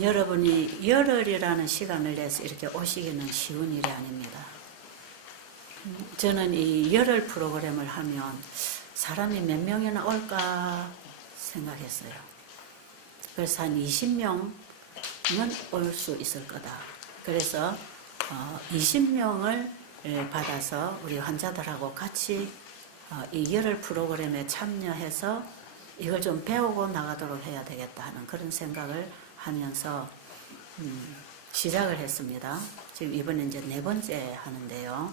여러분이 열흘이라는 시간을 내서 이렇게 오시기는 쉬운 일이 아닙니다. 저는 이 열흘 프로그램을 하면 사람이 몇 명이나 올까 생각했어요. 그래서 한 20명은 올 수 있을 거다. 그래서 20명을 받아서 우리 환자들하고 같이 이 열흘 프로그램에 참여해서 이걸 좀 배우고 나가도록 해야 되겠다 하는 그런 생각을 하면서 시작을 했습니다. 지금 이번에 이제 4번째 하는데요.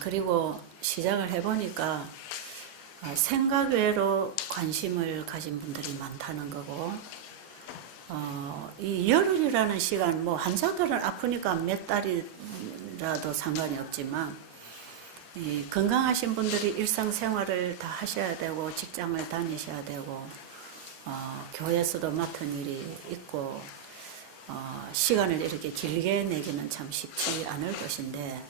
그리고 시작을 해보니까 생각 외로 관심을 가진 분들이 많다는 거고, 이 열흘이라는 시간, 뭐 환자들은 아프니까 몇 달이라도 상관이 없지만, 이 건강하신 분들이 일상생활을 다 하셔야 되고, 직장을 다니셔야 되고, 교회에서도 맡은 일이 있고, 시간을 이렇게 길게 내기는 참 쉽지 않을 것인데,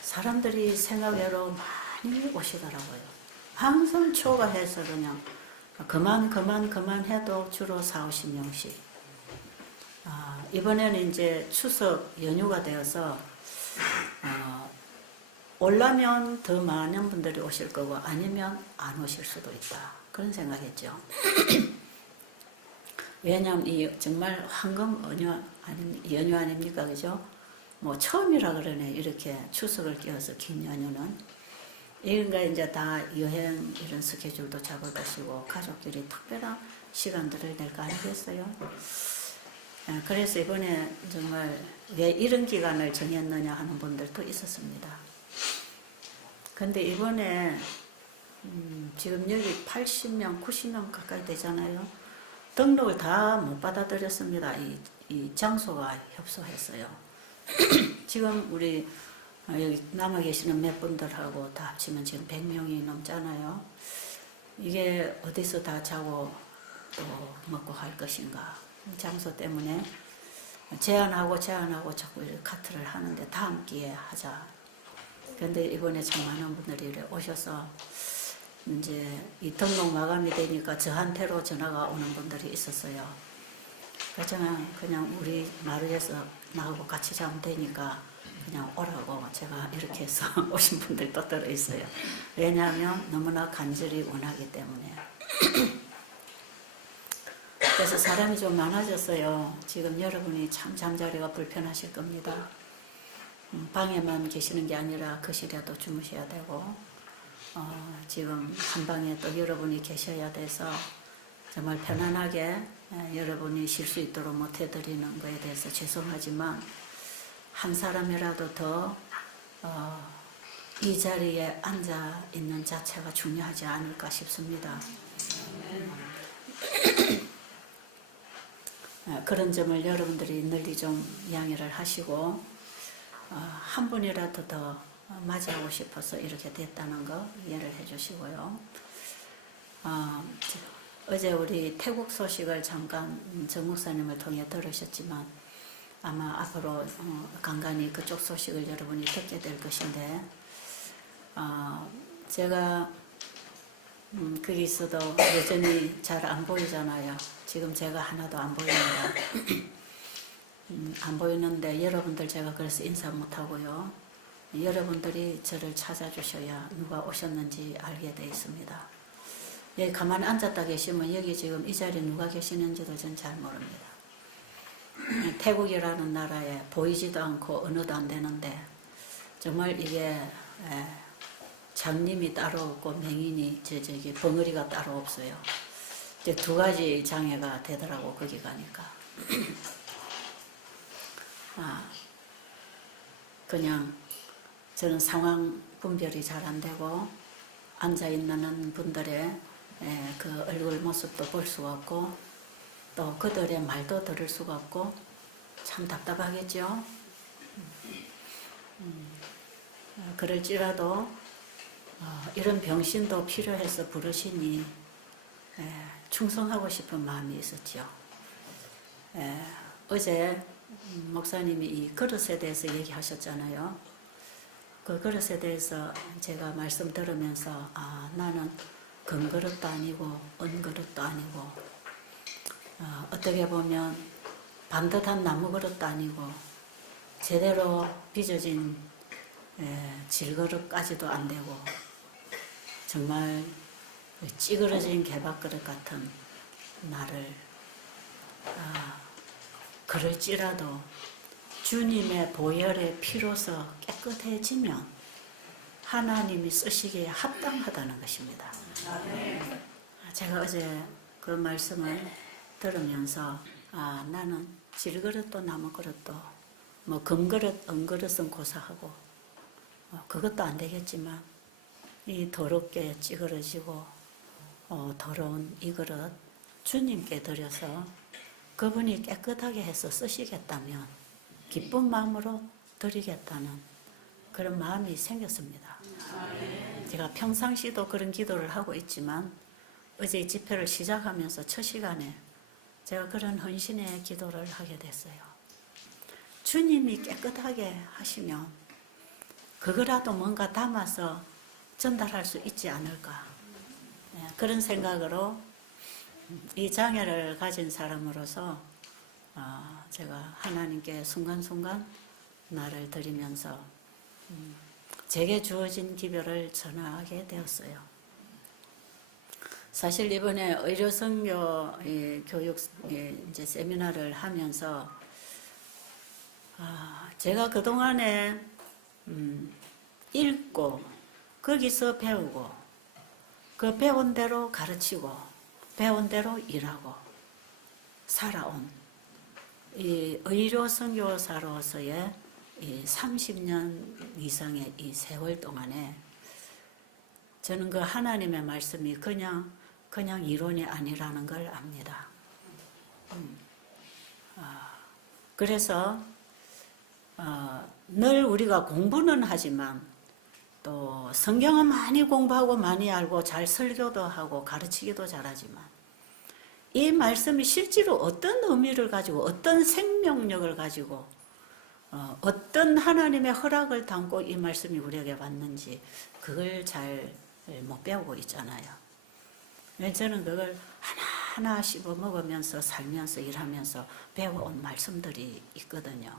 사람들이 생각 외로 많이 오시더라고요. 항상 초과해서 그냥 그만 해도 주로 40-50명씩. 이번에는 이제 추석 연휴가 되어서 올라면 더 많은 분들이 오실 거고 아니면 안 오실 수도 있다. 그런 생각했죠. 왜냐하면 이 정말 황금 연휴 아닙니까? 그죠? 뭐 처음이라 그러네. 이렇게 추석을 끼워서 긴 연휴는. 이런가 이제 다 여행 이런 스케줄도 잡을 것이고 가족들이 특별한 시간들을 낼 거 아니겠어요? 그래서 이번에 정말 왜 이런 기간을 정했느냐 하는 분들도 있었습니다. 근데 이번에 지금 여기 80명, 90명 가까이 되잖아요. 등록을 다 못 받아들였습니다. 이 장소가 협소했어요. 지금 우리 여기 남아 계시는 몇 분들하고 다 합치면 지금 100명이 넘잖아요. 이게 어디서 다 자고 또 먹고 할 것인가. 장소 때문에 제한하고 자꾸 이렇게 카트를 하는데 다음 기회에 하자. 그런데 이번에 참 많은 분들이 오셔서 이제 이 등록 마감이 되니까 저한테로 전화가 오는 분들이 있었어요. 그냥 우리 마루에서 나하고 같이 자면 되니까 그냥 오라고 제가 이렇게 해서 오신 분들도 들어있어요. 왜냐하면 너무나 간절히 원하기 때문에. 그래서 사람이 좀 많아졌어요. 지금 여러분이 참 잠자리가 불편하실 겁니다. 방에만 계시는 게 아니라 거실에도 주무셔야 되고 지금 한 방에 또 여러분이 계셔야 돼서 정말 편안하게 여러분이 쉴 수 있도록 못 해드리는 거에 대해서 죄송하지만 한 사람이라도 더 이 자리에 앉아 있는 자체가 중요하지 않을까 싶습니다. 그런 점을 여러분들이 널리 좀 양해를 하시고 한 분이라도 더 맞이하고 싶어서 이렇게 됐다는 거 이해를 해주시고요. 어제 우리 태국 소식을 잠깐 정 목사님을 통해 들으셨지만 아마 앞으로 간간히 그쪽 소식을 여러분이 듣게 될 것인데 제가 거기 있어도 여전히 잘 안 보이잖아요. 지금 제가 하나도 안 보입니다. 안 보이는데 여러분들 제가 그래서 인사 못하고요. 여러분들이 저를 찾아주셔야 누가 오셨는지 알게 돼 있습니다. 여기 가만히 앉았다 계시면 여기 지금 이 자리에 누가 계시는지도 전 잘 모릅니다. 태국이라는 나라에 보이지도 않고 언어도 안 되는데 정말 이게 장님이 따로 없고 맹인이 저기 벙어리가 따로 없어요. 이제 2가지 장애가 되더라고 거기 가니까. 그냥 저는 상황 분별이 잘 안 되고 앉아 있는 분들의 그 얼굴 모습도 볼 수가 없고 또 그들의 말도 들을 수가 없고 참 답답하겠죠. 그럴지라도 이런 병신도 필요해서 부르시니 충성하고 싶은 마음이 있었죠. 어제 목사님이 이 그릇에 대해서 얘기하셨잖아요. 그 그릇에 대해서 제가 말씀 들으면서 나는 금그릇도 아니고 은그릇도 아니고 어떻게 보면 반듯한 나무 그릇도 아니고 제대로 빚어진 질그릇까지도 안 되고 정말 찌그러진 개밥그릇 같은 나를 그럴지라도 주님의 보혈의 피로서 깨끗해지면 하나님이 쓰시기에 합당하다는 것입니다. 제가 어제 그 말씀을 들으면서 나는 질그릇도 나무그릇도 뭐 금그릇, 은그릇은 고사하고 그것도 안 되겠지만 이 더럽게 찌그러지고 더러운 이 그릇 주님께 드려서 그분이 깨끗하게 해서 쓰시겠다면 기쁜 마음으로 드리겠다는 그런 마음이 생겼습니다. 제가 평상시도 그런 기도를 하고 있지만 어제 집회를 시작하면서 첫 시간에 제가 그런 헌신의 기도를 하게 됐어요. 주님이 깨끗하게 하시면 그거라도 뭔가 담아서 전달할 수 있지 않을까. 그런 생각으로 이 장애를 가진 사람으로서 제가 하나님께 순간순간 나를 드리면서 제게 주어진 기별을 전하게 되었어요. 사실 이번에 의료선교 교육 이제 세미나를 하면서 제가 그동안에 읽고 거기서 배우고 그 배운 대로 가르치고 배운 대로 일하고 살아온 이 의료 선교사로서의 이 30년 이상의 이 세월 동안에 저는 그 하나님의 말씀이 그냥 이론이 아니라는 걸 압니다. 그래서 늘 우리가 공부는 하지만 또 성경은 많이 공부하고 많이 알고 잘 설교도 하고 가르치기도 잘하지만 이 말씀이 실제로 어떤 의미를 가지고 어떤 생명력을 가지고 어떤 하나님의 허락을 담고 이 말씀이 우리에게 왔는지 그걸 잘 못 배우고 있잖아요. 저는 그걸 하나하나 씹어 먹으면서 살면서 일하면서 배워온 말씀들이 있거든요.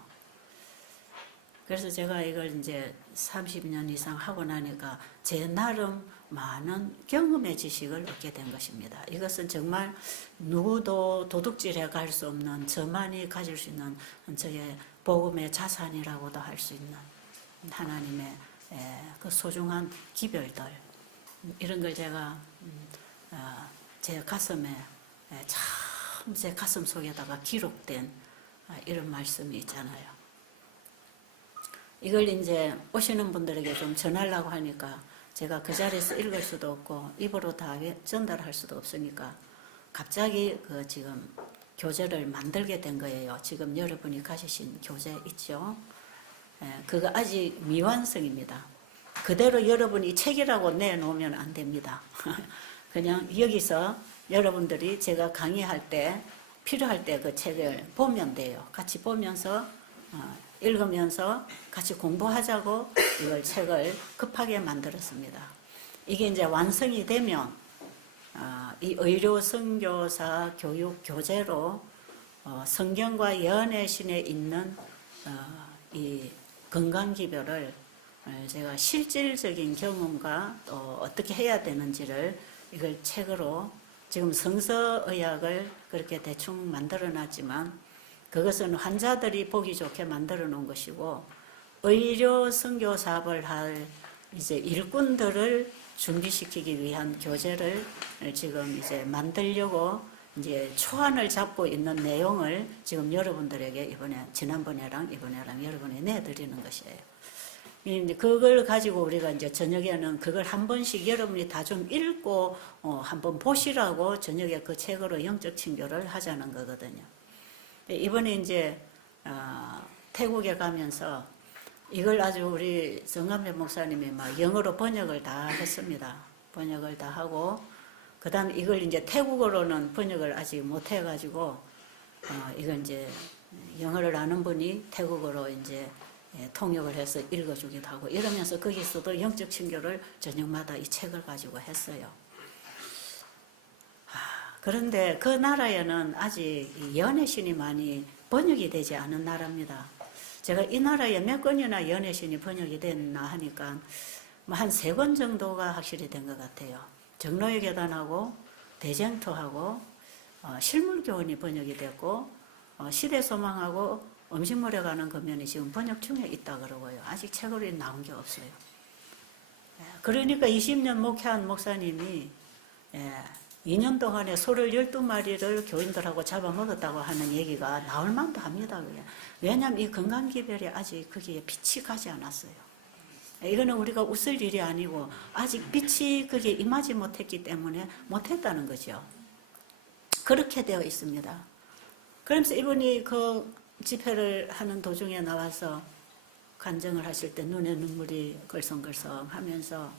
그래서 제가 이걸 이제 30년 이상 하고 나니까 제 나름 많은 경험의 지식을 얻게 된 것입니다. 이것은 정말 누구도 도둑질해 갈 수 없는 저만이 가질 수 있는 저의 복음의 자산이라고도 할 수 있는 하나님의 그 소중한 기별들 이런 걸 제가 제 가슴에 참 제 가슴 속에다가 기록된 이런 말씀이 있잖아요. 이걸 이제 오시는 분들에게 좀 전하려고 하니까 제가 그 자리에서 읽을 수도 없고 입으로 다 전달할 수도 없으니까 갑자기 그 지금 교재를 만들게 된 거예요. 지금 여러분이 가지신 교재 있죠? 그거 아직 미완성입니다. 그대로 여러분이 책이라고 내놓으면 안 됩니다. 그냥 여기서 여러분들이 제가 강의할 때 필요할 때 그 책을 보면 돼요. 같이 보면서 읽으면서 같이 공부하자고 이걸 책을 급하게 만들었습니다. 이게 이제 완성이 되면 이 의료 선교사 교육 교재로 성경과 예언의 신에 있는 이 건강기별을 제가 실질적인 경험과 또 어떻게 해야 되는지를 이걸 책으로 지금 성서의학을 그렇게 대충 만들어 놨지만 그것은 환자들이 보기 좋게 만들어 놓은 것이고 의료 선교 사업을 할 이제 일꾼들을 준비시키기 위한 교재를 지금 이제 만들려고 이제 초안을 잡고 있는 내용을 지금 여러분들에게 지난번에랑 이번에랑 여러분이 내드리는 것이에요. 이제 그걸 가지고 우리가 이제 저녁에는 그걸 한 번씩 여러분이 다 좀 읽고 한번 보시라고 저녁에 그 책으로 영적 친교를 하자는 거거든요. 이번에 이제 태국에 가면서 이걸 아주 우리 정감배 목사님이 막 영어로 번역을 다 했습니다. 번역을 다 하고 그 다음에 이걸 이제 태국어로는 번역을 아직 못 해가지고 이건 이제 영어를 아는 분이 태국어로 이제 통역을 해서 읽어주기도 하고 이러면서 거기서도 영적 친교를 저녁마다 이 책을 가지고 했어요. 그런데 그 나라에는 아직 연애신이 많이 번역이 되지 않은 나라입니다. 제가 이 나라에 몇 권이나 연애신이 번역이 됐나 하니까 한 3권 정도가 확실히 된 것 같아요. 정로의 계단하고 대쟁토하고 실물교훈이 번역이 됐고 시대소망하고 음식물에 관한 금연이 지금 번역 중에 있다 그러고요. 아직 책으로 나온 게 없어요. 그러니까 20년 목회한 목사님이 2년 동안에 소를 12마리를 교인들하고 잡아먹었다고 하는 얘기가 나올 만도 합니다. 왜냐하면 이 건강기별이 아직 거기에 빛이 가지 않았어요. 이거는 우리가 웃을 일이 아니고 아직 빛이 거기에 임하지 못했기 때문에 못했다는 거죠. 그렇게 되어 있습니다. 그러면서 이분이 그 집회를 하는 도중에 나와서 간증을 하실 때 눈에 눈물이 걸성걸성 하면서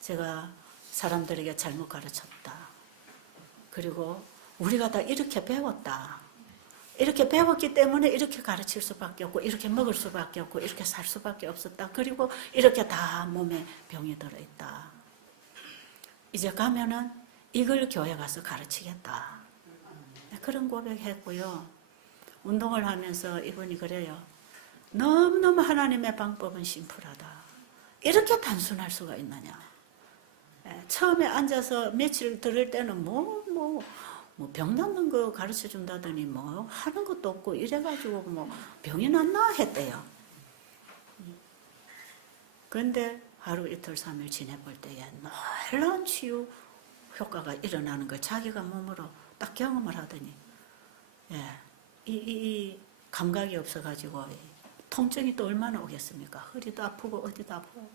제가 사람들에게 잘못 가르쳤다. 그리고 우리가 다 이렇게 배웠다. 이렇게 배웠기 때문에 이렇게 가르칠 수밖에 없고 이렇게 먹을 수밖에 없고 이렇게 살 수밖에 없었다. 그리고 이렇게 다 몸에 병이 들어있다. 이제 가면은 이걸 교회 가서 가르치겠다. 그런 고백했고요. 운동을 하면서 이분이 그래요. 너무너무 하나님의 방법은 심플하다. 이렇게 단순할 수가 있느냐. 처음에 앉아서 며칠 들을 때는 병 낫는 거 가르쳐 준다더니 하는 것도 없고 이래가지고 병이 났나 했대요. 그런데 하루 이틀 3일 지내볼 때에 놀라운 치유 효과가 일어나는 걸 자기가 몸으로 딱 경험을 하더니 이 감각이 없어가지고 통증이 또 얼마나 오겠습니까? 허리도 아프고 어디도 아프고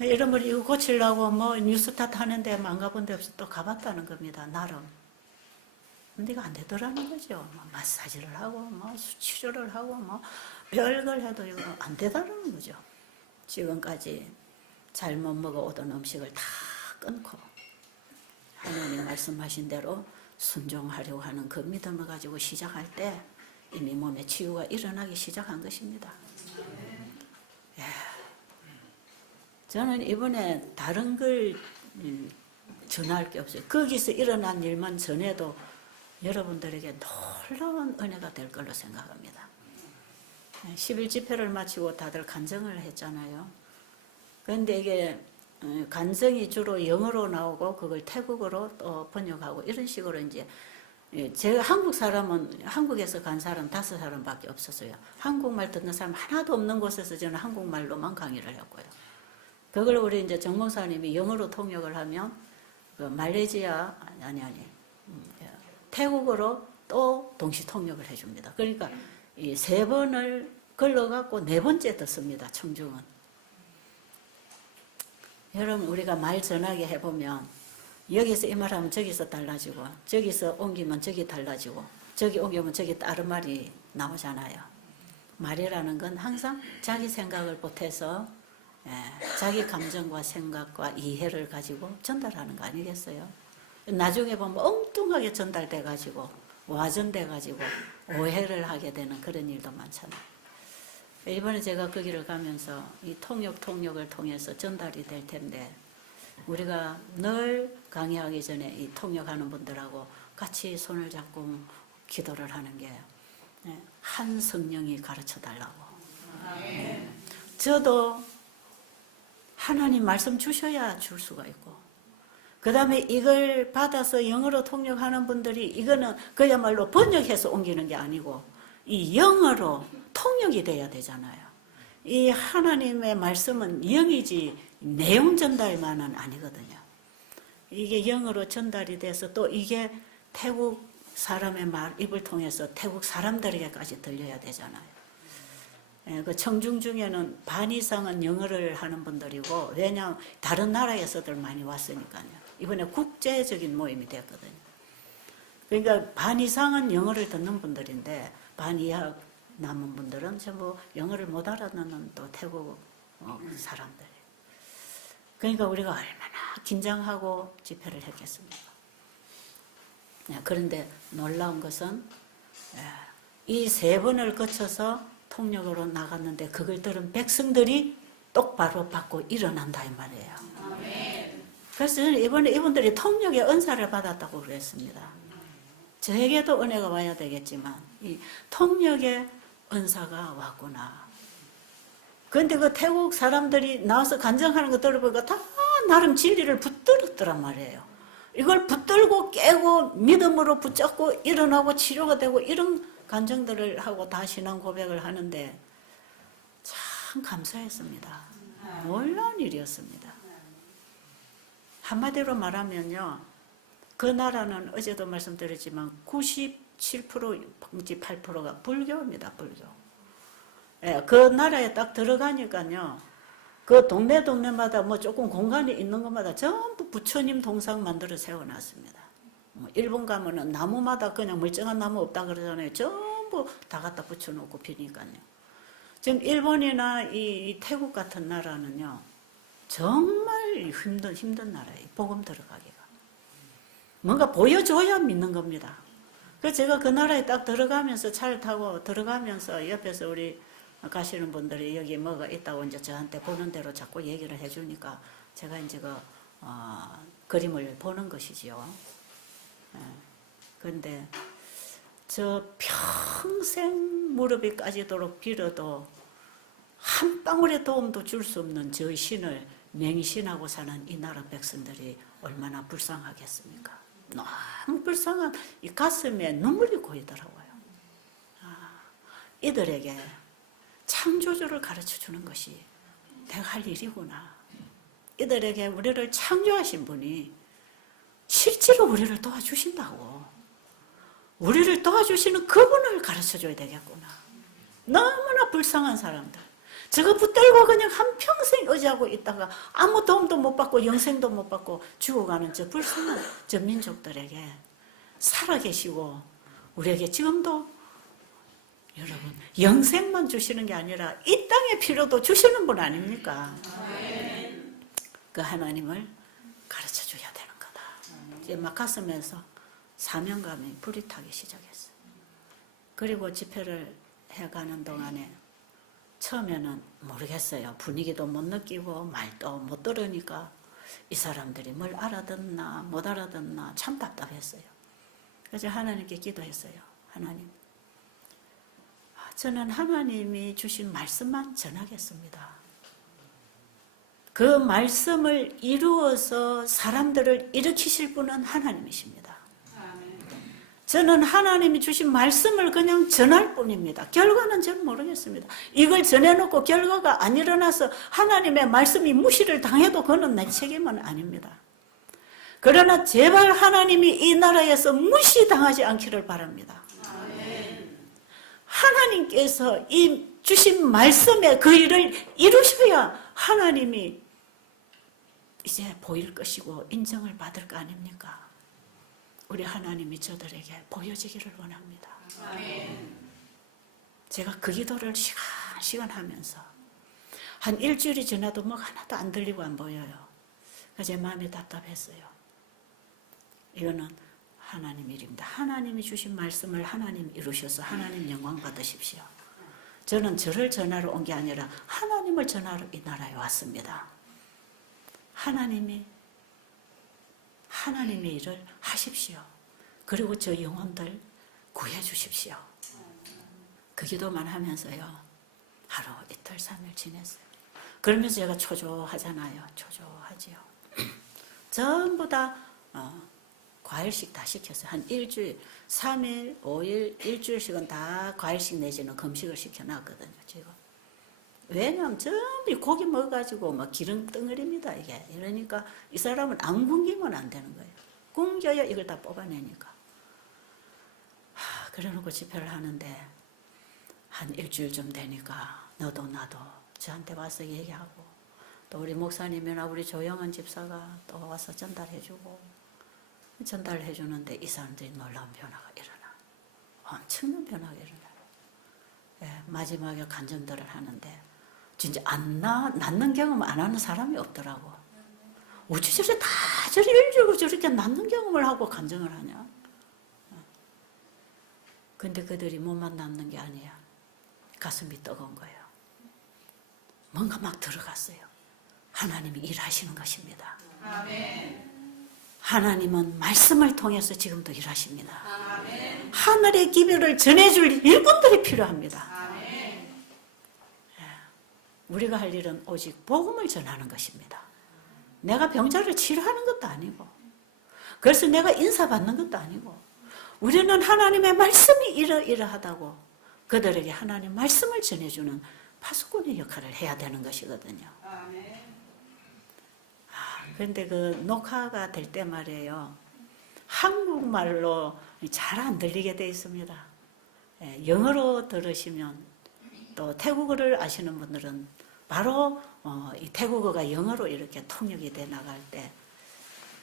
이런 걸 이거 고치려고 뉴스타트 하는데 안 가본 데 없이 또 가봤다는 겁니다. 나름. 근데 이거 안 되더라는 거죠. 마사지를 하고 수치료를 하고 별걸 해도 이거 안 되더라는 거죠. 지금까지 잘못 먹어오던 음식을 다 끊고 하나님 말씀하신 대로 순종하려고 하는 그 믿음을 가지고 시작할 때 이미 몸에 치유가 일어나기 시작한 것입니다. 저는 이번에 다른 걸 전할 게 없어요. 거기서 일어난 일만 전해도 여러분들에게 놀라운 은혜가 될 걸로 생각합니다. 10일 집회를 마치고 다들 간증을 했잖아요. 그런데 이게 간증이 주로 영어로 나오고 그걸 태국어로 또 번역하고 이런 식으로 이제 제가 한국 사람은 한국에서 간 사람 5사람밖에 없었어요. 한국말 듣는 사람 하나도 없는 곳에서 저는 한국말로만 강의를 했고요. 그걸 우리 이제 정 목사님이 영어로 통역을 하면 그 말레이시아 태국어로 또 동시 통역을 해줍니다. 그러니까 이 3번을 걸러갖고 4번째 듣습니다. 청중은. 여러분 우리가 말 전하게 해보면 여기서 이 말하면 저기서 달라지고 저기서 옮기면 저기 달라지고 저기 옮기면 저기 다른 말이 나오잖아요. 말이라는 건 항상 자기 생각을 보태서 자기 감정과 생각과 이해를 가지고 전달하는 거 아니겠어요? 나중에 보면 엉뚱하게 전달돼가지고 와전돼가지고 오해를 하게 되는 그런 일도 많잖아요. 이번에 제가 거기를 가면서 이 통역을 통해서 전달이 될 텐데 우리가 늘 강의하기 전에 이 통역하는 분들하고 같이 손을 잡고 기도를 하는 게 한 성령이 가르쳐 달라고. 저도 하나님 말씀 주셔야 줄 수가 있고 그 다음에 이걸 받아서 영어로 통역하는 분들이 이거는 그야말로 번역해서 옮기는 게 아니고 이 영어로 통역이 돼야 되잖아요. 이 하나님의 말씀은 영이지 내용 전달만은 아니거든요. 이게 영어로 전달이 돼서 또 이게 태국 사람의 입을 통해서 태국 사람들에게까지 들려야 되잖아요. 그 청중 중에는 반 이상은 영어를 하는 분들이고 왜냐하면 다른 나라에서들 많이 왔으니까요. 이번에 국제적인 모임이 됐거든요. 그러니까 반 이상은 영어를 듣는 분들인데 반 이하 남은 분들은 전부 영어를 못 알아듣는 또 태국 사람들이에요. 그러니까 우리가 얼마나 긴장하고 집회를 했겠습니까? 그런데 놀라운 것은 이 3번을 거쳐서 통역으로 나갔는데 그걸 들은 백성들이 똑바로 받고 일어난다 이 말이에요. 그래서 저는 이번에 이분들이 통역의 은사를 받았다고 그랬습니다. 저에게도 은혜가 와야 되겠지만 이 통역의 은사가 왔구나. 그런데 그 태국 사람들이 나와서 간증하는 거 들어보니까 다 나름 진리를 붙들었더란 말이에요. 이걸 붙들고 깨고 믿음으로 붙잡고 일어나고 치료가 되고 이런 간증들을 하고 다 신앙 고백을 하는데 참 감사했습니다. 놀라운 일이었습니다. 한마디로 말하면요, 그 나라는 어제도 말씀드렸지만 97% 내지 8%가 불교입니다. 불교. 예, 그 나라에 딱 들어가니까요, 그 동네마다 뭐 조금 공간이 있는 것마다 전부 부처님 동상 만들어 세워놨습니다. 일본 가면은 나무마다 그냥 멀쩡한 나무 없다 그러잖아요. 전부 다 갖다 붙여놓고 피니까요. 지금 일본이나 이 태국 같은 나라는요, 정말 힘든 나라예요. 복음 들어가기가. 뭔가 보여줘야 믿는 겁니다. 그래서 제가 그 나라에 딱 들어가면서 차를 타고 들어가면서 옆에서 우리 가시는 분들이 여기 뭐가 있다고 이제 저한테 보는 대로 자꾸 얘기를 해주니까 제가 이제 그림을 보는 것이지요. 그런데 저 평생 무릎이 까지도록 빌어도 한 방울의 도움도 줄 수 없는 저 신을 맹신하고 사는 이 나라 백성들이 얼마나 불쌍하겠습니까? 너무 불쌍한 이 가슴에 눈물이 고이더라고요. 이들에게 창조주를 가르쳐주는 것이 내가 할 일이구나. 이들에게 우리를 창조하신 분이 실제로 우리를 도와주신다고. 우리를 도와주시는 그분을 가르쳐줘야 되겠구나. 너무나 불쌍한 사람들. 저거 붙들고 그냥 한평생 의지하고 있다가 아무 도움도 못 받고 영생도 못 받고 죽어가는 저 불쌍한 저 민족들에게 살아계시고 우리에게 지금도 여러분 영생만 주시는 게 아니라 이 땅의 필요도 주시는 분 아닙니까? 그 하나님을 가르쳐줘야 되는 거다. 이제 막 가슴에서 사명감이 불이 타기 시작했어요. 그리고 집회를 해가는 동안에 처음에는 모르겠어요. 분위기도 못 느끼고 말도 못 들으니까 이 사람들이 뭘 알아듣나 못 알아듣나 참 답답했어요. 그래서 하나님께 기도했어요. 하나님, 저는 하나님이 주신 말씀만 전하겠습니다. 그 말씀을 이루어서 사람들을 일으키실 분은 하나님이십니다. 저는 하나님이 주신 말씀을 그냥 전할 뿐입니다. 결과는 저는 모르겠습니다. 이걸 전해놓고 결과가 안 일어나서 하나님의 말씀이 무시를 당해도 그건 내 책임은 아닙니다. 그러나 제발 하나님이 이 나라에서 무시당하지 않기를 바랍니다. 하나님께서 이 주신 말씀의 그 일을 이루셔야 하나님이 이제 보일 것이고 인정을 받을 거 아닙니까? 우리 하나님이 저들에게 보여지기를 원합니다. 제가 그 기도를 시간 하면서 한 일주일이 지나도 뭐 하나도 안 들리고 안 보여요. 그래서 제 마음이 답답했어요. 이거는 하나님 일입니다. 하나님이 주신 말씀을 하나님 이루셔서 하나님 영광 받으십시오. 저는 저를 전하러 온 게 아니라 하나님을 전하러 이 나라에 왔습니다. 하나님의 일을 하십시오. 그리고 저 영혼들 구해 주십시오. 그 기도만 하면서요. 하루 이틀 3일 지냈어요. 그러면서 제가 초조하잖아요. 초조하지요. 전부 다 과일식 다 시켰어요. 한 일주일, 3일, 5일, 일주일씩은 다 과일식 내지는 금식을 시켜놨거든요. 지금. 왜냐하면 전부 고기 먹어가지고 막 기름 덩어리입니다. 이게. 이러니까 이 사람은 안 굶기면 안 되는 거예요. 굶겨야 이걸 다 뽑아내니까. 그래놓고 집회를 하는데 한 일주일쯤 되니까 너도 나도 저한테 와서 얘기하고 또 우리 목사님이나 우리 조영은 집사가 또 와서 전달해주고 전달을 해주는데 이 사람들이 놀라운 변화가 일어나. 엄청난 변화가 일어나요. 예, 마지막에 간증들을 하는데 진짜 낫는 경험 안 하는 사람이 없더라고. 어찌 저렇게 다 저리 일주고 저렇게 낫는 경험을 하고 간증을 하냐. 근데 그들이 몸만 낫는 게 아니야. 가슴이 뜨거운 거예요. 뭔가 막 들어갔어요. 하나님이 일하시는 것입니다. 하나님은 말씀을 통해서 지금도 일하십니다. 하늘의 기별을 전해줄 일꾼들이 필요합니다. 우리가 할 일은 오직 복음을 전하는 것입니다. 내가 병자를 치료하는 것도 아니고, 그래서 내가 인사받는 것도 아니고, 우리는 하나님의 말씀이 이러이러하다고 그들에게 하나님 말씀을 전해주는 파수꾼의 역할을 해야 되는 것이거든요. 그런데 그 녹화가 될 때 말이에요, 한국말로 잘 안 들리게 돼 있습니다. 영어로 들으시면, 또 태국어를 아시는 분들은 바로 이 태국어가 영어로 이렇게 통역이 돼 나갈 때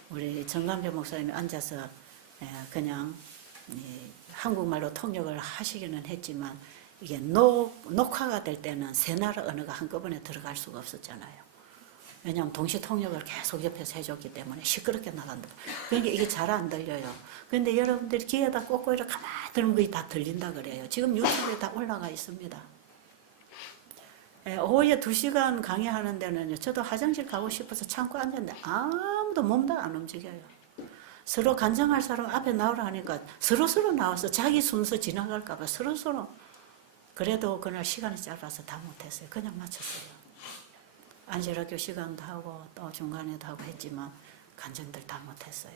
우리 정관배 목사님이 앉아서 그냥 한국말로 통역을 하시기는 했지만, 이게 녹화가 될 때는 세 나라 언어가 한꺼번에 들어갈 수가 없었잖아요. 왜냐하면 동시 통역을 계속 옆에서 해줬기 때문에 시끄럽게 나간다. 그러니까 이게 잘 안 들려요. 그런데 여러분들이 귀에다 꽂고 이렇게 가만히 들으면 그게 다 들린다 그래요. 지금 유튜브에 다 올라가 있습니다. 오후에 2시간 강의하는 데는 저도 화장실 가고 싶어서 참고 앉았는데 아무도 몸도 안 움직여요. 서로 간증할 사람 앞에 나오라 하니까 서로서로 나와서 자기 순서 지나갈까 봐 서로서로. 그래도 그날 시간이 짧아서 다 못했어요. 그냥 마쳤어요. 안실학교 시간도 하고 또 중간에도 하고 했지만 간증들 다 못했어요.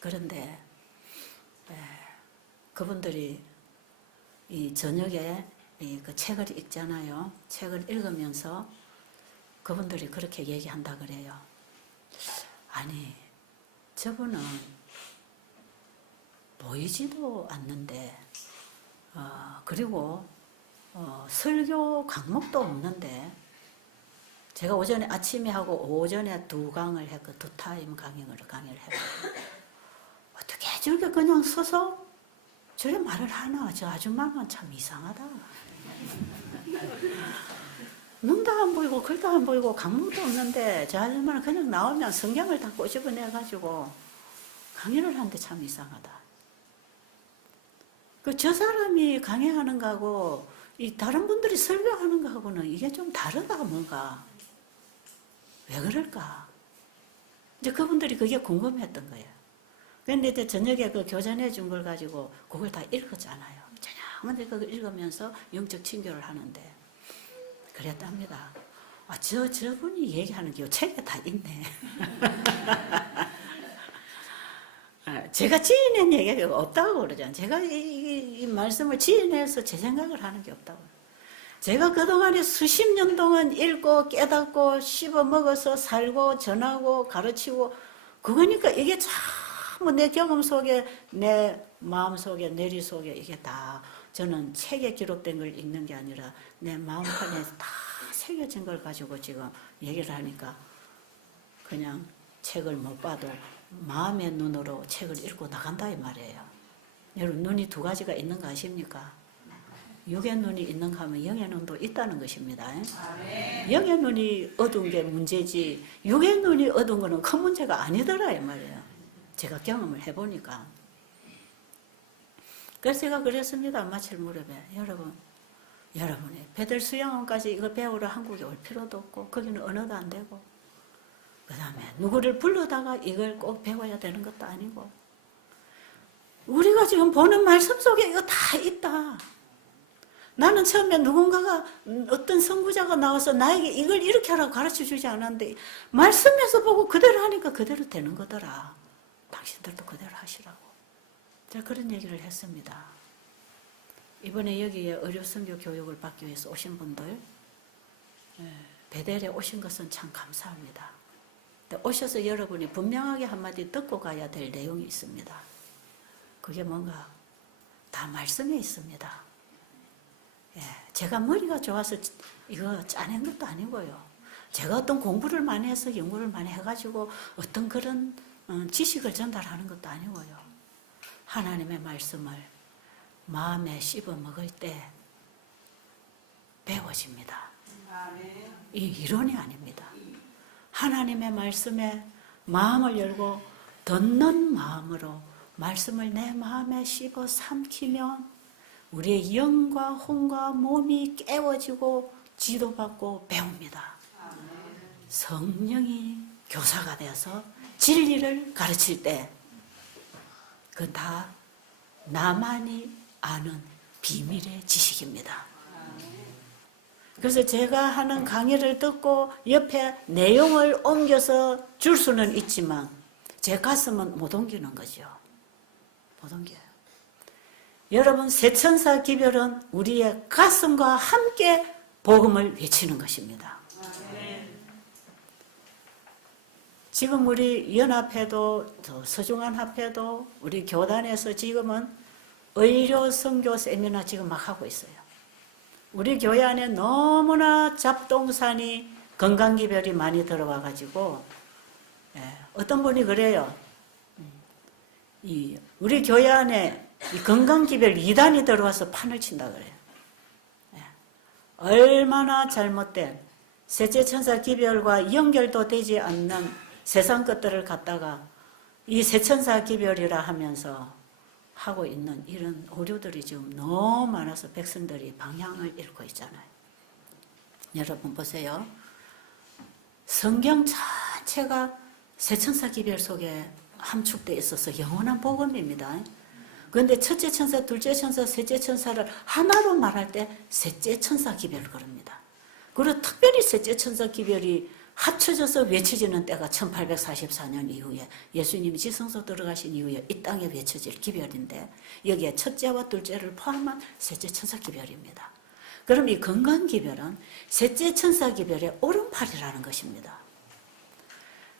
그런데 그분들이 이 저녁에 그 책을 읽잖아요. 책을 읽으면서 그분들이 그렇게 얘기한다 그래요. 아니, 저분은 보이지도 않는데, 그리고 설교 과목도 없는데, 제가 오전에 아침에 하고 오전에 2강을 했고 2타임 강의를 했고, 어떻게 저렇게 그냥 서서 저래 말을 하나. 저 아줌마는 참 이상하다. 눈도 안 보이고 글도 안 보이고 강문도 없는데 저 아줌마는 그냥 나오면 성경을 다 꼬집어내가지고 강의를 하는데 참 이상하다. 저 사람이 강의하는 거하고 이 다른 분들이 설교하는 거하고는 이게 좀 다르다 뭔가. 왜 그럴까? 이제 그분들이 그게 궁금했던 거예요. 그런데 이제 저녁에 그 교전해 준 걸 가지고 그걸 다 읽었잖아요. 저녁에 그걸 읽으면서 영적 친교를 하는데 그랬답니다. 저분이 얘기하는 게 책에 다 있네. 제가 지어낸 얘기가 없다고 그러잖아요. 제가 이 말씀을 지어내서 제 생각을 하는 게 없다고. 제가 그동안에 수십 년 동안 읽고 깨닫고 씹어 먹어서 살고 전하고 가르치고 그거니까 이게 전부 내 경험 속에 내 마음 속에 내리 속에 이게 다 저는 책에 기록된 걸 읽는 게 아니라 내 마음판에 다 새겨진 걸 가지고 지금 얘기를 하니까 그냥 책을 못 봐도 마음의 눈으로 책을 읽고 나간다 이 말이에요. 여러분 눈이 2가지가 있는 거 아십니까? 육의 눈이 있는가 하면 영의 눈도 있다는 것입니다. 영의 눈이 어두운 게 문제지 육의 눈이 어두운 거는 큰 문제가 아니더라 이 말이에요. 제가 경험을 해보니까. 그래서 제가 그랬습니다. 마칠 무렵에 여러분이 베들 수양원까지 이거 배우러 한국에 올 필요도 없고 거기는 언어도 안 되고 그 다음에 누구를 불러다가 이걸 꼭 배워야 되는 것도 아니고 우리가 지금 보는 말씀 속에 이거 다 있다. 나는 처음에 누군가가 어떤 선구자가 나와서 나에게 이걸 이렇게 하라고 가르쳐주지 않았는데 말씀에서 보고 그대로 하니까 그대로 되는 거더라. 당신들도 그대로 하시라고. 제가 그런 얘기를 했습니다. 이번에 여기에 의료선교 교육을 받기 위해서 오신 분들 베델에 오신 것은 참 감사합니다. 오셔서 여러분이 분명하게 한마디 듣고 가야 될 내용이 있습니다. 그게 뭔가 다 말씀에 있습니다. 제가 머리가 좋아서 이거 짜낸 것도 아니고요. 제가 어떤 공부를 많이 해서 연구를 많이 해가지고 어떤 그런 지식을 전달하는 것도 아니고요. 하나님의 말씀을 마음에 씹어 먹을 때 배워집니다. 이 이론이 아닙니다. 하나님의 말씀에 마음을 열고 듣는 마음으로 말씀을 내 마음에 씹어 삼키면 우리의 영과 혼과 몸이 깨워지고 지도받고 배웁니다. 성령이 교사가 되어서 진리를 가르칠 때 그건 다 나만이 아는 비밀의 지식입니다. 그래서 제가 하는 강의를 듣고 옆에 내용을 옮겨서 줄 수는 있지만 제 가슴은 못 옮기는 거죠. 못 옮겨요. 여러분, 새천사 기별은 우리의 가슴과 함께 복음을 외치는 것입니다. 지금 우리 연합회도 서중한 합회도 우리 교단에서 지금은 의료 선교 세미나 지금 막 하고 있어요. 우리 교회 안에 너무나 잡동사니 건강기별이 많이 들어와 가지고 어떤 분이 그래요. 우리 교회 안에 이 건강기별 2단이 들어와서 판을 친다 그래요. 얼마나 잘못된 셋째천사 기별과 연결도 되지 않는 세상 것들을 갖다가 이 세천사 기별이라 하면서 하고 있는 이런 오류들이 지금 너무 많아서 백성들이 방향을 잃고 있잖아요. 여러분 보세요. 성경 자체가 세천사 기별 속에 함축되어 있어서 영원한 복음입니다. 그런데 첫째 천사, 둘째 천사, 셋째 천사를 하나로 말할 때 셋째 천사 기별을 그럽니다. 그리고 특별히 셋째 천사 기별이 합쳐져서 외쳐지는 때가 1844년 이후에 예수님이 지성소 들어가신 이후에 이 땅에 외쳐질 기별인데 여기에 첫째와 둘째를 포함한 셋째 천사 기별입니다. 그럼 이 건강 기별은 셋째 천사 기별의 오른팔이라는 것입니다.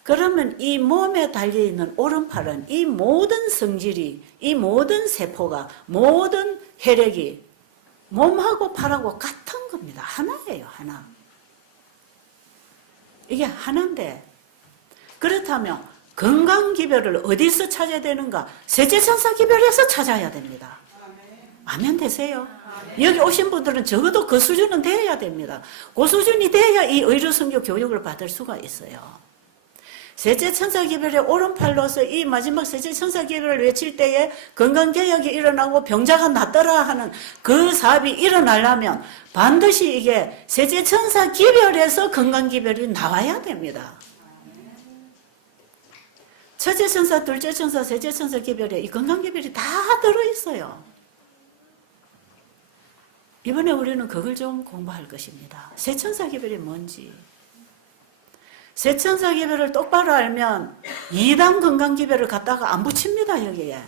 그러면 이 몸에 달려있는 오른팔은 이 모든 성질이, 이 모든 세포가, 모든 혈액이 몸하고 팔하고 같은 겁니다. 하나예요, 하나. 이게 하나인데, 그렇다면 건강기별을 어디서 찾아야 되는가? 셋째천사 기별에서 찾아야 됩니다. 아멘 되세요. 여기 오신 분들은 적어도 그 수준은 되어야 됩니다. 그 수준이 돼야 이 의료선교 교육을 받을 수가 있어요. 셋째 천사 기별의 오른팔로서 이 마지막 셋째 천사 기별을 외칠 때에 건강개혁이 일어나고 병자가 낫더라 하는 그 사업이 일어나려면 반드시 이게 셋째 천사 기별에서 건강기별이 나와야 됩니다. 첫째 천사, 둘째 천사, 셋째 천사 기별에 이 건강기별이 다 들어있어요. 이번에 우리는 그걸 좀 공부할 것입니다. 세천사 기별이 뭔지. 세천사 기별을 똑바로 알면 2단 건강기별을 갖다가 안 붙입니다. 여기에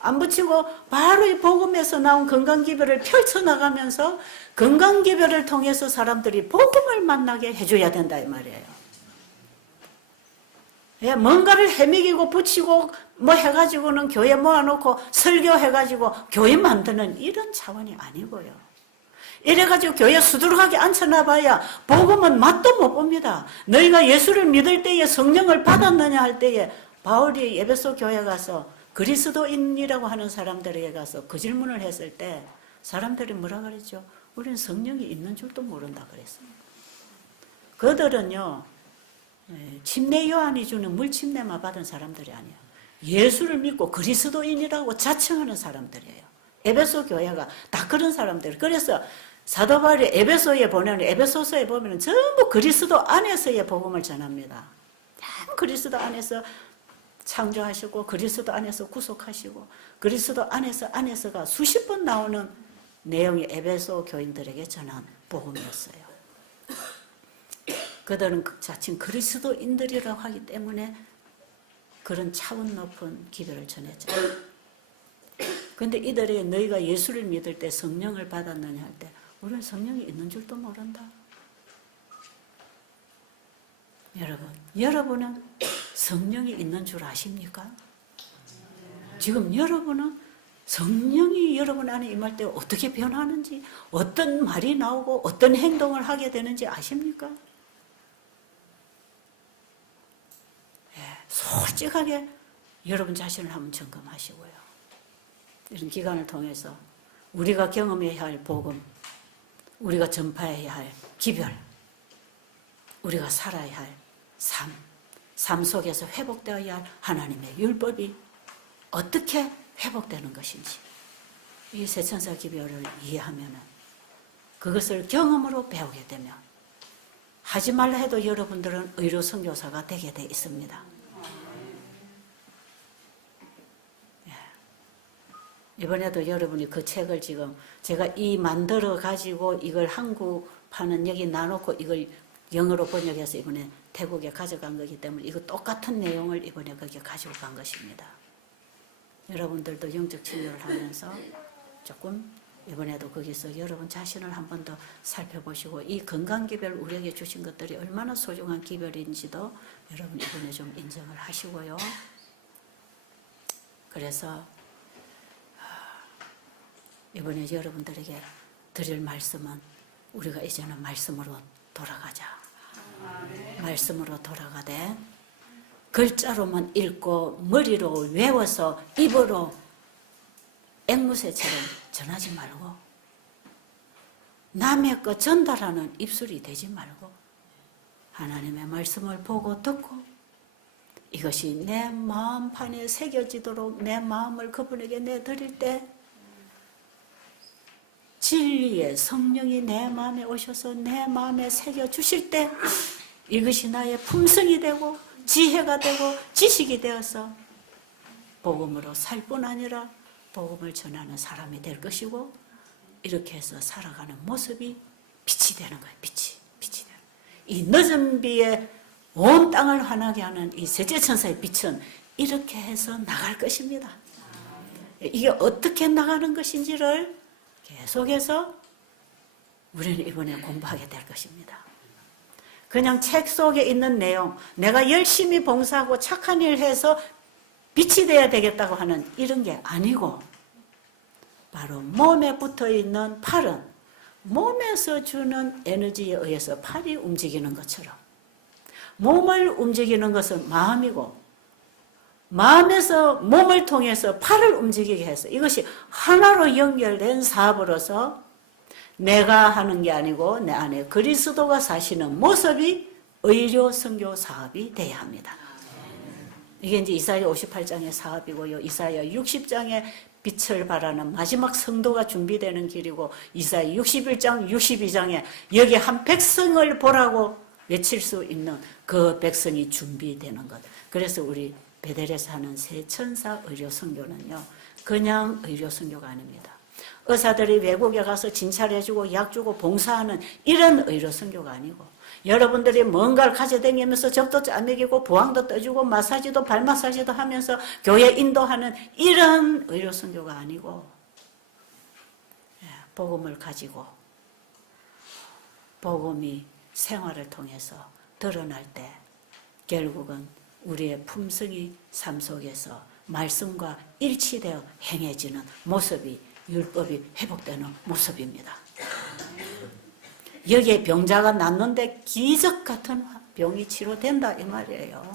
안 붙이고 바로 이 복음에서 나온 건강기별을 펼쳐나가면서 건강기별을 통해서 사람들이 복음을 만나게 해줘야 된다 이 말이에요. 뭔가를 헤매기고 붙이고 뭐 해가지고는 교회 모아놓고 설교해가지고 교회 만드는 이런 차원이 아니고요. 이래가지고 교회 수두룩하게 앉혀놔봐야 복음은 맛도 못 봅니다. 너희가 예수를 믿을 때에 성령을 받았느냐 할 때에 바울이 에베소 교회 가서 그리스도인이라고 하는 사람들에게 가서 그 질문을 했을 때 사람들이 뭐라 그랬죠? 우리는 성령이 있는 줄도 모른다 그랬어요. 그들은요 침례 요한이 주는 물침례만 받은 사람들이 아니에요. 예수를 믿고 그리스도인이라고 자청하는 사람들이에요. 에베소 교회가 다 그런 사람들. 그래서 사도 바울이 에베소에 보내는 에베소서에 보면 전부 그리스도 안에서의 복음을 전합니다. 참 그리스도 안에서 창조하시고 그리스도 안에서 구속하시고 그리스도 안에서가 수십 번 나오는 내용이 에베소 교인들에게 전한 복음이었어요. 그들은 자칭 그리스도인들이라고 하기 때문에 그런 차원 높은 기별을 전했죠. 그런데 이들이 너희가 예수를 믿을 때 성령을 받았느냐 할 때 우리는 성령이 있는 줄도 모른다. 여러분은 성령이 있는 줄 아십니까? 지금 여러분은 성령이 여러분 안에 임할 때 어떻게 변하는지, 어떤 말이 나오고 어떤 행동을 하게 되는지 아십니까? 솔직하게 여러분 자신을 한번 점검하시고요. 이런 기간을 통해서 우리가 경험해야 할 복음, 우리가 전파해야 할 기별, 우리가 살아야 할 삶 속에서 회복되어야 할 하나님의 율법이 어떻게 회복되는 것인지 이 세천사 기별을 이해하면 그것을 경험으로 배우게 되면 하지 말라 해도 여러분들은 의료 선교사가 되게 돼 있습니다. 이번에도 여러분이 그 책을 지금 제가 만들어 가지고 이걸 한국판은 여기 놔놓고 이걸 영어로 번역해서 이번에 태국에 가져간 거기 때문에 이거 똑같은 내용을 이번에 거기에 가지고 간 것입니다. 여러분들도 영적 치료를 하면서 조금 이번에도 거기서 여러분 자신을 한 번 더 살펴보시고 이 건강기별 우리에게 주신 것들이 얼마나 소중한 기별인지도 여러분 이번에 좀 인정을 하시고요. 그래서 이번에 여러분들에게 드릴 말씀은 우리가 이제는 말씀으로 돌아가자. 말씀으로 돌아가되 글자로만 읽고 머리로 외워서 입으로 앵무새처럼 전하지 말고 남의 것 전달하는 입술이 되지 말고 하나님의 말씀을 보고 듣고 이것이 내 마음판에 새겨지도록 내 마음을 그분에게 내드릴 때 진리의 성령이 내 마음에 오셔서 내 마음에 새겨주실 때 이것이 나의 품성이 되고 지혜가 되고 지식이 되어서 복음으로 살 뿐 아니라 복음을 전하는 사람이 될 것이고 이렇게 해서 살아가는 모습이 빛이 되는 거예요. 빛이 되는. 이 늦은 비에 온 땅을 환하게 하는 이 셋째 천사의 빛은 이렇게 해서 나갈 것입니다. 이게 어떻게 나가는 것인지를 계속해서 우리는 이번에 공부하게 될 것입니다. 그냥 책 속에 있는 내용, 내가 열심히 봉사하고 착한 일 해서 빛이 돼야 되겠다고 하는 이런 게 아니고 바로 몸에 붙어있는 팔은 몸에서 주는 에너지에 의해서 팔이 움직이는 것처럼 몸을 움직이는 것은 마음이고 마음에서 몸을 통해서 팔을 움직이게 해서 이것이 하나로 연결된 사업으로서 내가 하는 게 아니고 내 안에 그리스도가 사시는 모습이 의료 선교 사업이 돼야 합니다. 이게 이제 이사야 58장의 사업이고요. 이사야 60장의 빛을 발하는 마지막 성도가 준비되는 길이고 이사야 61장, 62장에 여기 한 백성을 보라고 외칠 수 있는 그 백성이 준비되는 것. 그래서 우리 베델에서 하는 새천사 의료 선교는요. 그냥 의료 선교가 아닙니다. 의사들이 외국에 가서 진찰해주고 약 주고 봉사하는 이런 의료 선교가 아니고 여러분들이 뭔가를 가져다니면서 접도 짜매기고 부항도 떠주고 마사지도 발 마사지도 하면서 교회 인도하는 이런 의료 선교가 아니고 복음을 가지고 복음이 생활을 통해서 드러날 때 결국은 우리의 품성이 삶 속에서 말씀과 일치되어 행해지는 모습이 율법이 회복되는 모습입니다. 여기에 병자가 낫는데 기적 같은 병이 치료된다 이 말이에요.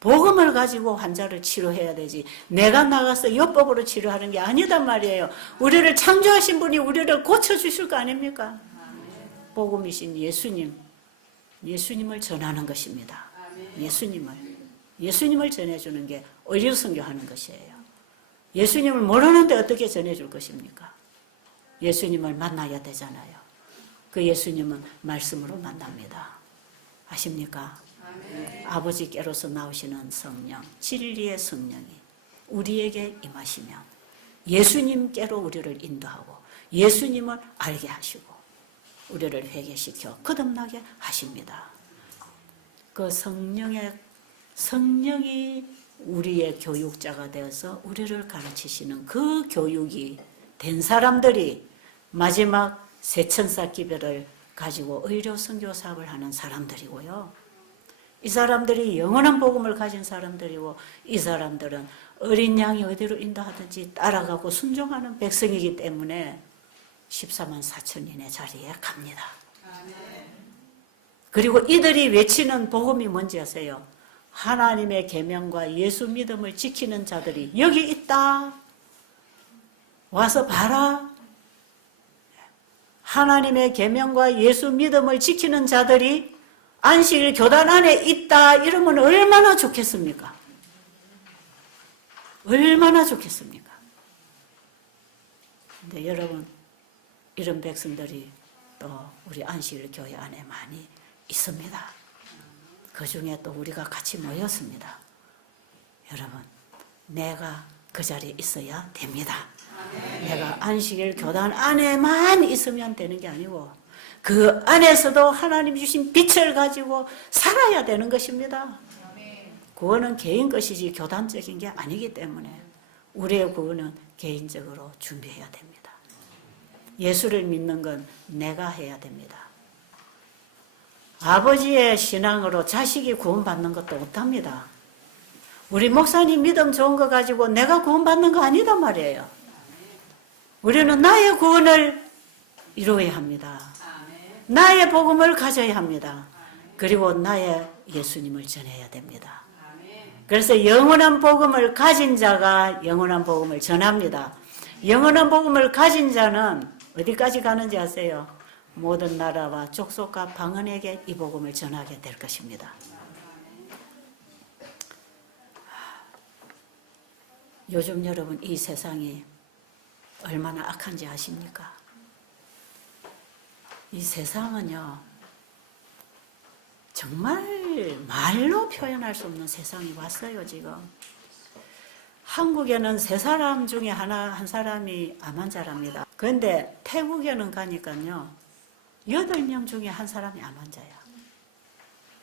복음을 가지고 환자를 치료해야 되지 내가 나가서 율법으로 치료하는 게 아니단 말이에요. 우리를 창조하신 분이 우리를 고쳐주실 거 아닙니까? 복음이신 예수님을 전하는 것입니다. 예수님을 전해주는 게 의료 선교하는 것이에요. 예수님을 모르는데 어떻게 전해줄 것입니까? 예수님을 만나야 되잖아요. 그 예수님은 말씀으로 만납니다. 아십니까? 아버지께로서 나오시는 성령, 진리의 성령이 우리에게 임하시면 예수님께로 우리를 인도하고 예수님을 알게 하시고 우리를 회개시켜 거듭나게 하십니다. 그 성령이 우리의 교육자가 되어서 우리를 가르치시는 그 교육이 된 사람들이 마지막 새천사 기별을 가지고 의료 선교 사업을 하는 사람들이고요. 이 사람들이 영원한 복음을 가진 사람들이고 이 사람들은 어린 양이 어디로 인도하든지 따라가고 순종하는 백성이기 때문에 14만 4천인의 자리에 갑니다. 그리고 이들이 외치는 복음이 뭔지 아세요? 하나님의 계명과 예수 믿음을 지키는 자들이 여기 있다. 와서 봐라. 하나님의 계명과 예수 믿음을 지키는 자들이 안식일 교단 안에 있다. 이러면 얼마나 좋겠습니까? 얼마나 좋겠습니까? 근데 여러분 이런 백성들이 또 우리 안식일 교회 안에 많이 있습니다. 그 중에 또 우리가 같이 모였습니다. 여러분, 내가 그 자리에 있어야 됩니다. 내가 안식일 교단 안에만 있으면 되는 게 아니고 그 안에서도 하나님 주신 빛을 가지고 살아야 되는 것입니다. 구원은 개인 것이지 교단적인 게 아니기 때문에 우리의 구원은 개인적으로 준비해야 됩니다. 예수를 믿는 건 내가 해야 됩니다. 아버지의 신앙으로 자식이 구원받는 것도 없답니다. 우리 목사님 믿음 좋은 거 가지고 내가 구원받는 거 아니다 말이에요. 우리는 나의 구원을 이루어야 합니다. 나의 복음을 가져야 합니다. 그리고 나의 예수님을 전해야 됩니다. 그래서 영원한 복음을 가진 자가 영원한 복음을 전합니다. 영원한 복음을 가진 자는 어디까지 가는지 아세요? 모든 나라와 족속과 방언에게 이 복음을 전하게 될 것입니다. 요즘 여러분 이 세상이 얼마나 악한지 아십니까? 이 세상은요, 정말 말로 표현할 수 없는 세상이 왔어요, 지금. 한국에는 3사람 중에 한 사람이 암 환자랍니다. 그런데 태국에는 가니까요, 8명 중에 1사람이 암 환자야.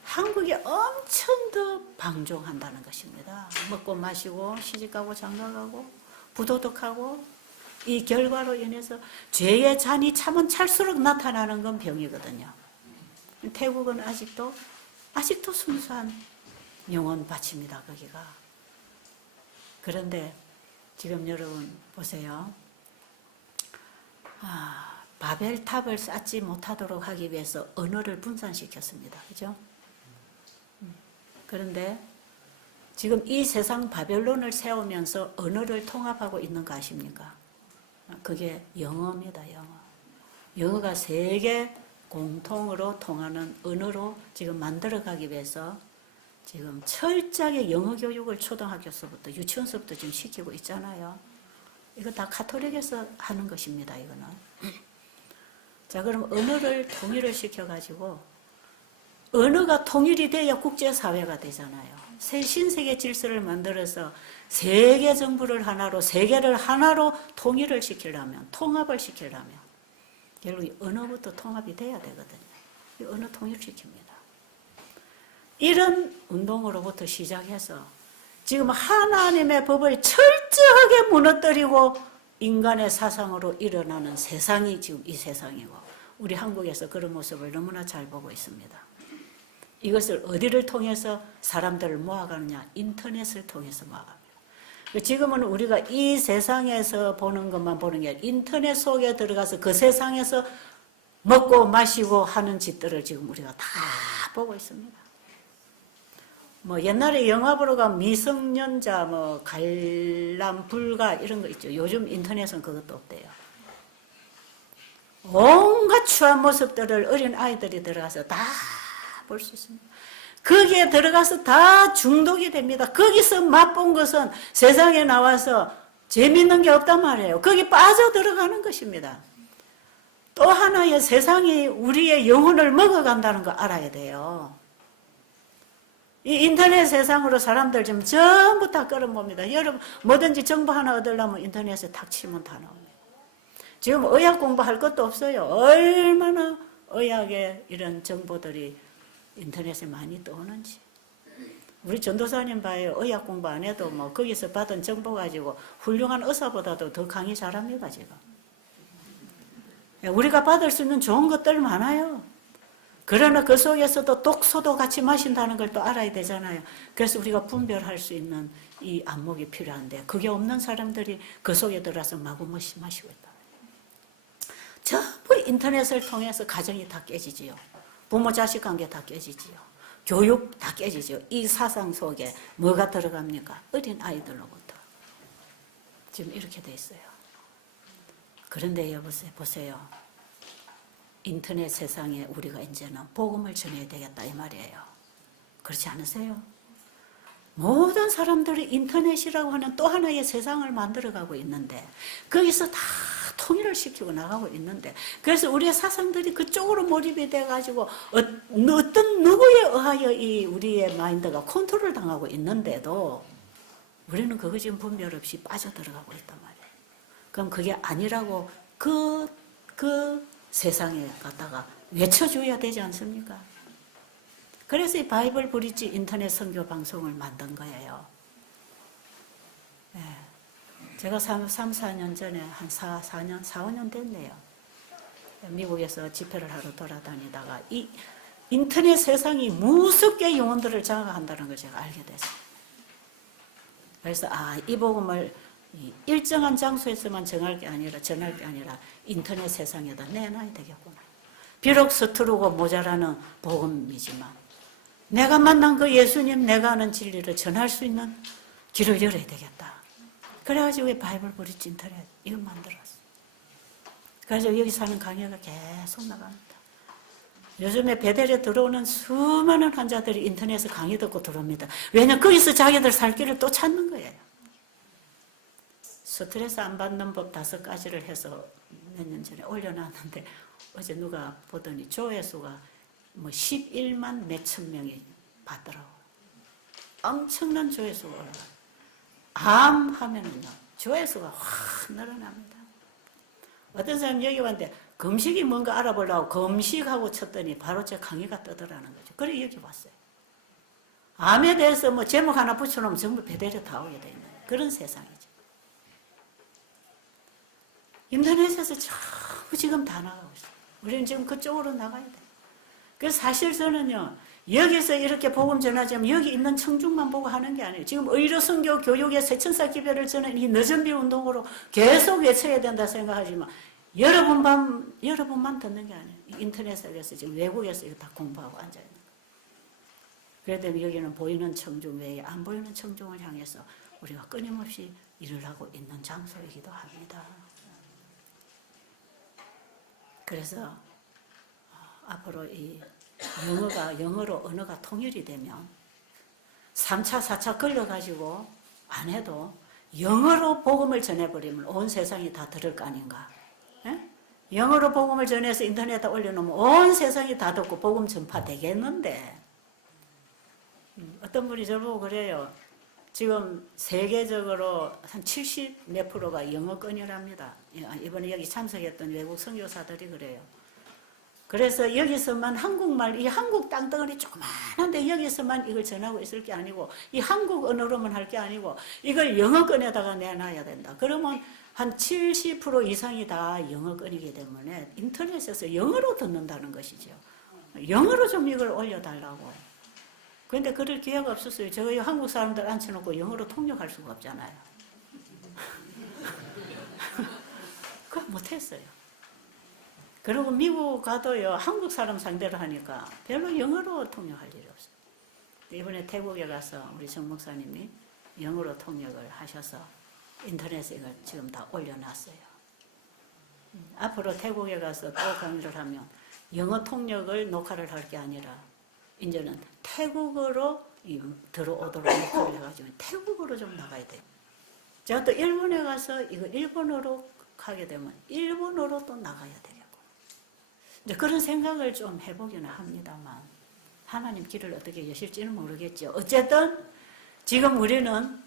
한국이 엄청 더 방종한다는 것입니다. 먹고 마시고 시집가고 장가가고 부도덕하고 이 결과로 인해서 죄의 잔이 차면 찰수록 나타나는 건 병이거든요. 태국은 아직도 순수한 영혼밭입니다, 거기가. 그런데 지금 여러분 보세요. 바벨탑을 쌓지 못하도록 하기 위해서 언어를 분산시켰습니다. 그죠? 그런데 지금 이 세상 바벨론을 세우면서 언어를 통합하고 있는 거 아십니까? 그게 영어입니다, 영어. 영어가 세계 공통으로 통하는 언어로 지금 만들어가기 위해서 지금 철저하게 영어 교육을 초등학교서부터 유치원서부터 지금 시키고 있잖아요. 이거 다 가톨릭에서 하는 것입니다, 이거는. 자, 그럼 언어를 통일을 시켜가지고 언어가 통일이 돼야 국제사회가 되잖아요. 새 신세계 질서를 만들어서 세계 정부를 하나로, 세계를 하나로 통일을 시키려면, 통합을 시키려면 결국 언어부터 통합이 돼야 되거든요. 이 언어 통일시킵니다. 이런 운동으로부터 시작해서 지금 하나님의 법을 철저하게 무너뜨리고 인간의 사상으로 일어나는 세상이 지금 이 세상이고, 우리 한국에서 그런 모습을 너무나 잘 보고 있습니다. 이것을 어디를 통해서 사람들을 모아가느냐? 인터넷을 통해서 모아갑니다. 지금은 우리가 이 세상에서 보는 것만 보는 게 아니라 인터넷 속에 들어가서 그 세상에서 먹고 마시고 하는 짓들을 지금 우리가 다 보고 있습니다. 뭐 옛날에 영화 보러 가면 미성년자, 뭐 관람 불가 이런 거 있죠. 요즘 인터넷은 그것도 없대요. 온갖 추한 모습들을 어린 아이들이 들어가서 다 볼 수 있습니다. 거기에 들어가서 다 중독이 됩니다. 거기서 맛본 것은 세상에 나와서 재밌는 게 없단 말이에요. 거기 빠져 들어가는 것입니다. 또 하나의 세상이 우리의 영혼을 먹어간다는 거 알아야 돼요. 이 인터넷 세상으로 사람들 지금 전부 다 끌어모읍니다. 여러분 뭐든지 정보 하나 얻으려면 인터넷에 탁 치면 다 나옵니다. 지금 의학 공부할 것도 없어요. 얼마나 의학의 이런 정보들이 인터넷에 많이 떠오는지. 우리 전도사님 봐요. 의학 공부 안 해도 뭐 거기서 받은 정보 가지고 훌륭한 의사보다도 더 강의 잘합니다, 지금. 우리가 받을 수 있는 좋은 것들 많아요. 그러나 그 속에서도 독소도 같이 마신다는 걸 또 알아야 되잖아요. 그래서 우리가 분별할 수 있는 이 안목이 필요한데 그게 없는 사람들이 그 속에 들어서 마구마시 마시고 있다. 전부 인터넷을 통해서 가정이 다 깨지지요. 부모 자식 관계 다 깨지지요. 교육 다 깨지지요. 이 사상 속에 뭐가 들어갑니까? 어린 아이들로부터. 지금 이렇게 돼 있어요. 그런데 여보세요, 보세요. 인터넷 세상에 우리가 이제는 복음을 전해야 되겠다 이 말이에요. 그렇지 않으세요? 모든 사람들이 인터넷이라고 하는 또 하나의 세상을 만들어가고 있는데 거기서 다 통일을 시키고 나가고 있는데, 그래서 우리의 사상들이 그쪽으로 몰입이 돼가지고 어떤 누구에 의하여 이 우리의 마인드가 컨트롤 당하고 있는데도 우리는 그거 지금 분별 없이 빠져들어가고 있단 말이에요. 그럼 그게 아니라고 그 세상에 갖다가 외쳐줘야 되지 않습니까? 그래서 이 바이블 브릿지 인터넷 선교 방송을 만든 거예요. 네. 제가 4년 전에 한 4, 5년 됐네요. 미국에서 집회를 하러 돌아다니다가 이 인터넷 세상이 무섭게 영혼들을 장악한다는 걸 제가 알게 됐어요. 그래서 이 복음을 일정한 장소에서만 전할 게 아니라 인터넷 세상에다 내놔야 되겠구나. 비록 서투르고 모자라는 복음이지만 내가 만난 그 예수님, 내가 아는 진리를 전할 수 있는 길을 열어야 되겠다. 그래가지고 바이블 브릿지 인터넷 이거 만들었어. 그래서 여기 사는 강의가 계속 나갑니다. 요즘에 베델에 들어오는 수많은 환자들이 인터넷에 강의 듣고 들어옵니다. 왜냐면 거기서 자기들 살 길을 또 찾는 거예요. 스트레스 안 받는 법 5가지를 해서 몇 년 전에 올려놨는데 어제 누가 보더니 조회수가 11만 몇천 명이 봤더라고. 엄청난 조회수가 올라가요. 암 하면은요, 조회수가 확 늘어납니다. 어떤 사람이 여기 왔는데, 금식이 뭔가 알아보려고 금식하고 쳤더니 바로 제 강의가 뜨더라는 거죠. 그래, 여기 왔어요. 암에 대해서 제목 하나 붙여놓으면 전부 베델에 다 오게 되는 그런 세상이죠. 인터넷에서 전부 지금 다 나가고 있어요. 우리는 지금 그쪽으로 나가야 돼요. 그래서 사실 저는요, 여기서 이렇게 복음 전하자면 여기 있는 청중만 보고 하는 게 아니에요. 지금 의료선교 교육의 새천사 기별을 저는 이 늦은비 운동으로 계속 외쳐야 된다 생각하지만 여러분만 듣는 게 아니에요. 인터넷에서 지금 외국에서 이거 다 공부하고 앉아있는 거예요. 그래야 되면 여기는 보이는 청중 외에 안 보이는 청중을 향해서 우리가 끊임없이 일을 하고 있는 장소이기도 합니다. 그래서 앞으로 이 영어로 언어가 통일이 되면 3차, 4차 걸려가지고 안 해도 영어로 복음을 전해버리면 온 세상이 다 들을 거 아닌가. 예? 영어로 복음을 전해서 인터넷에 올려놓으면 온 세상이 다 듣고 복음 전파되겠는데 어떤 분이 저보고 그래요. 지금 세계적으로 한 70 몇 프로가 영어권이랍니다. 이번에 여기 참석했던 외국 선교사들이 그래요. 그래서 여기서만 한국말, 이 한국 땅덩어리 조그만한데 여기서만 이걸 전하고 있을 게 아니고 이 한국 언어로만 할 게 아니고 이걸 영어권에다가 내놔야 된다. 그러면 한 70% 이상이 다 영어권이기 때문에 인터넷에서 영어로 듣는다는 것이죠. 영어로 좀 이걸 올려달라고. 그런데 그럴 기회가 없었어요. 제가 한국 사람들 앉혀놓고 영어로 통역할 수가 없잖아요. 그걸 못했어요. 그리고 미국 가도요, 한국 사람 상대로 하니까 별로 영어로 통역할 일이 없어요. 이번에 태국에 가서 우리 정 목사님이 영어로 통역을 하셔서 인터넷에 이걸 지금 다 올려놨어요. 앞으로 태국에 가서 또 강의를 하면 영어 통역을 녹화를 할 게 아니라 이제는 태국어로 들어오도록 녹화를 해가지고 태국어로 좀 나가야 돼요. 제가 또 일본에 가서 이거 일본어로 하게 되면 일본어로 또 나가야 되겠고. 이제 그런 생각을 좀 해보기는 합니다만 하나님 길을 어떻게 여실지는 모르겠죠. 어쨌든 지금 우리는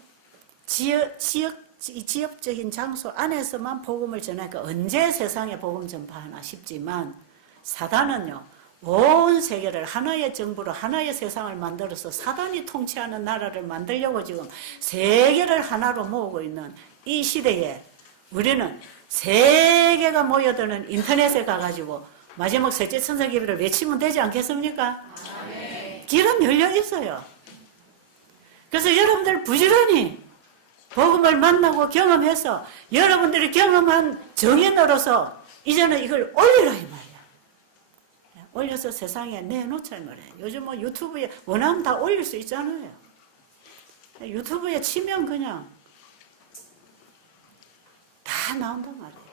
지역적인 장소 안에서만 복음을 전하니까 언제 세상에 복음 전파하나 싶지만 사단은요. 온 세계를 하나의 정부로 하나의 세상을 만들어서 사단이 통치하는 나라를 만들려고 지금 세계를 하나로 모으고 있는 이 시대에 우리는 세계가 모여드는 인터넷에 가가지고 마지막 셋째 천사 기별을 외치면 되지 않겠습니까? 네. 길은 열려 있어요. 그래서 여러분들 부지런히 복음을 만나고 경험해서 여러분들이 경험한 정인으로서 이제는 이걸 올리라 이 말이야. 올려서 세상에 내놓자 이 말이에요. 요즘 유튜브에 원하면 다 올릴 수 있잖아요. 유튜브에 치면 그냥 다 나온단 말이에요.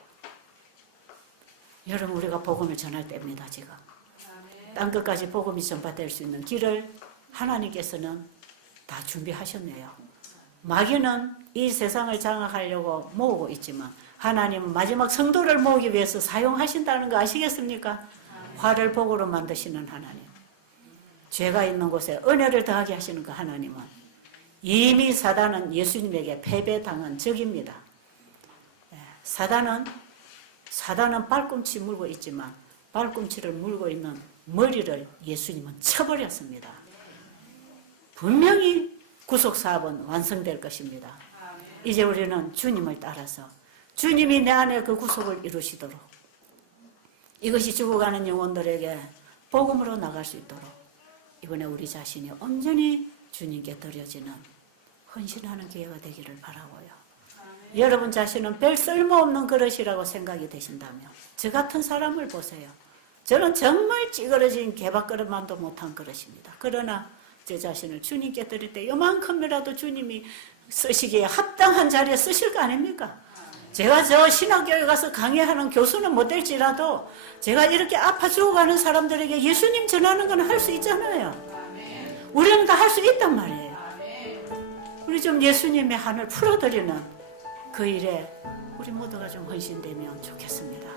여러분 우리가 복음을 전할 때입니다. 지금 땅끝까지 복음이 전파될 수 있는 길을 하나님께서는 다 준비하셨네요. 마귀는 이 세상을 장악하려고 모으고 있지만 하나님은 마지막 성도를 모으기 위해서 사용하신다는 거 아시겠습니까? 화를 복으로 만드시는 하나님. 죄가 있는 곳에 은혜를 더하게 하시는 그 하나님은 이미 사단은 예수님에게 패배당한 적입니다. 사단은 발꿈치 물고 있지만 발꿈치를 물고 있는 머리를 예수님은 쳐버렸습니다. 분명히 구속사업은 완성될 것입니다. 이제 우리는 주님을 따라서 주님이 내 안에 그 구속을 이루시도록 이것이 죽어가는 영혼들에게 복음으로 나갈 수 있도록 이번에 우리 자신이 온전히 주님께 드려지는 헌신하는 기회가 되기를 바라고요. 여러분 자신은 별 쓸모없는 그릇이라고 생각이 되신다면 저 같은 사람을 보세요. 저는 정말 찌그러진 개밥그릇만도 못한 그릇입니다. 그러나 제 자신을 주님께 드릴 때 요만큼이라도 주님이 쓰시기에 합당한 자리에 쓰실 거 아닙니까? 제가 저 신학교에 가서 강의하는 교수는 못 될지라도 제가 이렇게 아파 죽어가는 사람들에게 예수님 전하는 건 할 수 있잖아요. 우리는 다 할 수 있단 말이에요. 우리 좀 예수님의 한을 풀어드리는 그 일에 우리 모두가 좀 헌신되면 좋겠습니다.